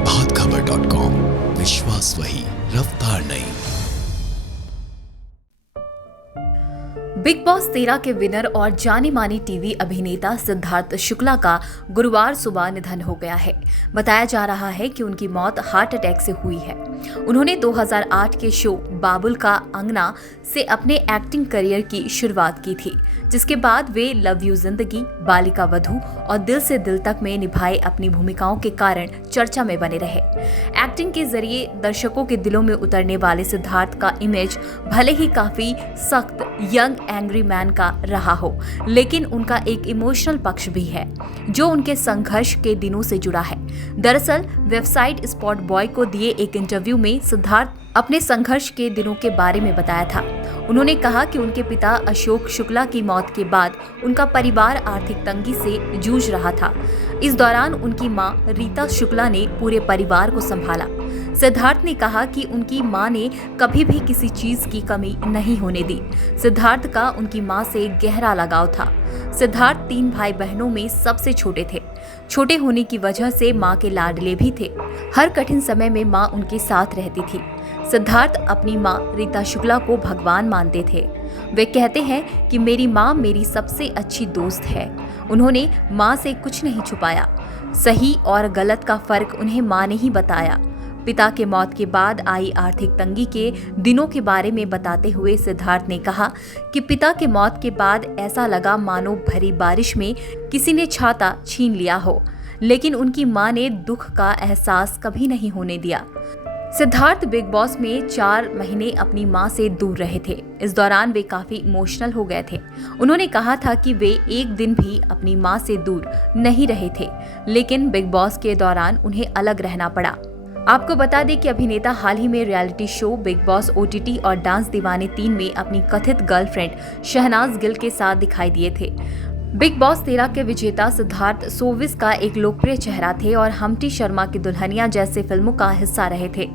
प्रभातखबर.com, विश्वास वही, रफ्तार नहीं। बिग बॉस 13 के विनर और जानी मानी टीवी अभिनेता सिद्धार्थ शुक्ला का गुरुवार सुबह निधन हो गया है। बताया जा रहा है कि उनकी मौत हार्ट अटैक से हुई है। उन्होंने 2008 के शो बाबुल का अंगना से अपने एक्टिंग करियर की शुरुआत की थी, जिसके बाद वे लव यू जिंदगी, बालिका वधू और दिल से दिल तक में निभाए अपनी भूमिकाओं के कारण चर्चा में बने रहे। एक्टिंग के जरिए दर्शकों के दिलों में उतरने वाले सिद्धार्थ का इमेज भले ही काफी सख्त यंग एंग्री मैन का रहा हो, लेकिन उनका एक इमोशनल पक्ष भी है जो उनके संघर्ष के दिनों से जुड़ा है। दरअसल वेबसाइट स्पॉट बॉय को दिए एक इंटरव्यू में सिद्धार्थ अपने संघर्ष के दिनों के बारे में बताया था। उन्होंने कहा कि उनके पिता अशोक शुक्ला की मौत के बाद उनका परिवार आर्थिक तंगी से जूझ रहा था। इस दौरान उनकी मां रीता शुक्ला ने पूरे परिवार को संभाला। सिद्धार्थ ने कहा कि उनकी मां ने कभी भी किसी चीज की कमी नहीं होने दी। सिद्धार्थ का उनकी मां से गहरा लगाव था। सिद्धार्थ 3 भाई बहनों में सबसे छोटे थे। छोटे होने की वजह से मां के लाडले भी थे। हर कठिन समय में मां उनके साथ रहती थी। सिद्धार्थ अपनी मां रीता शुक्ला को भगवान मानते थे। वे कहते हैं कि मेरी मां मेरी सबसे अच्छी दोस्त है। उन्होंने मां से कुछ नहीं छुपाया। सही और गलत का फर्क उन्हें मां ने ही बताया। पिता के मौत के बाद आई आर्थिक तंगी के दिनों के बारे में बताते हुए सिद्धार्थ ने कहा कि पिता के मौत के बाद ऐसा लगा मानो भरी बारिश में किसी ने छाता छीन लिया हो, लेकिन उनकी मां ने दुख का एहसास कभी नहीं होने दिया। सिद्धार्थ बिग बॉस में 4 महीने अपनी मां से दूर रहे थे। इस दौरान वे काफी इमोशनल हो गए थे। उन्होंने कहा था कि वे एक दिन भी अपनी मां से दूर नहीं रहे थे, लेकिन बिग बॉस के दौरान उन्हें अलग रहना पड़ा। आपको बता दें कि अभिनेता हाल ही में reality show big boss OTT और डांस दीवाने 3 में अपनी कथित गर्लफ्रेंड शहनाज गिल के साथ दिखाई दिए थे। बिग बॉस 13 के विजेता सिद्धार्थ शोबिज़ का एक लोकप्रिय चेहरा थे और हमटी शर्मा की दुल्हनिया जैसे फिल्मों का हिस्सा रहे थे।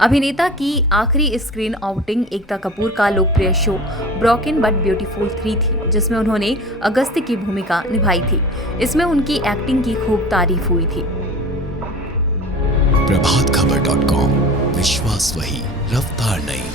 अभिनेता की आखिरी स्क्रीन आउटिंग एकता कपूर का लोकप्रिय शो ब्रोकन बट ब्यूटीफुल 3 थी, जिसमें उन्होंने अगस्त्य की भूमिका निभाई थी। इसमें उनकी एक्टिंग की खूब तारीफ हुई थी। प्रभातखबर.com, विश्वास वही, रफ्तार नहीं।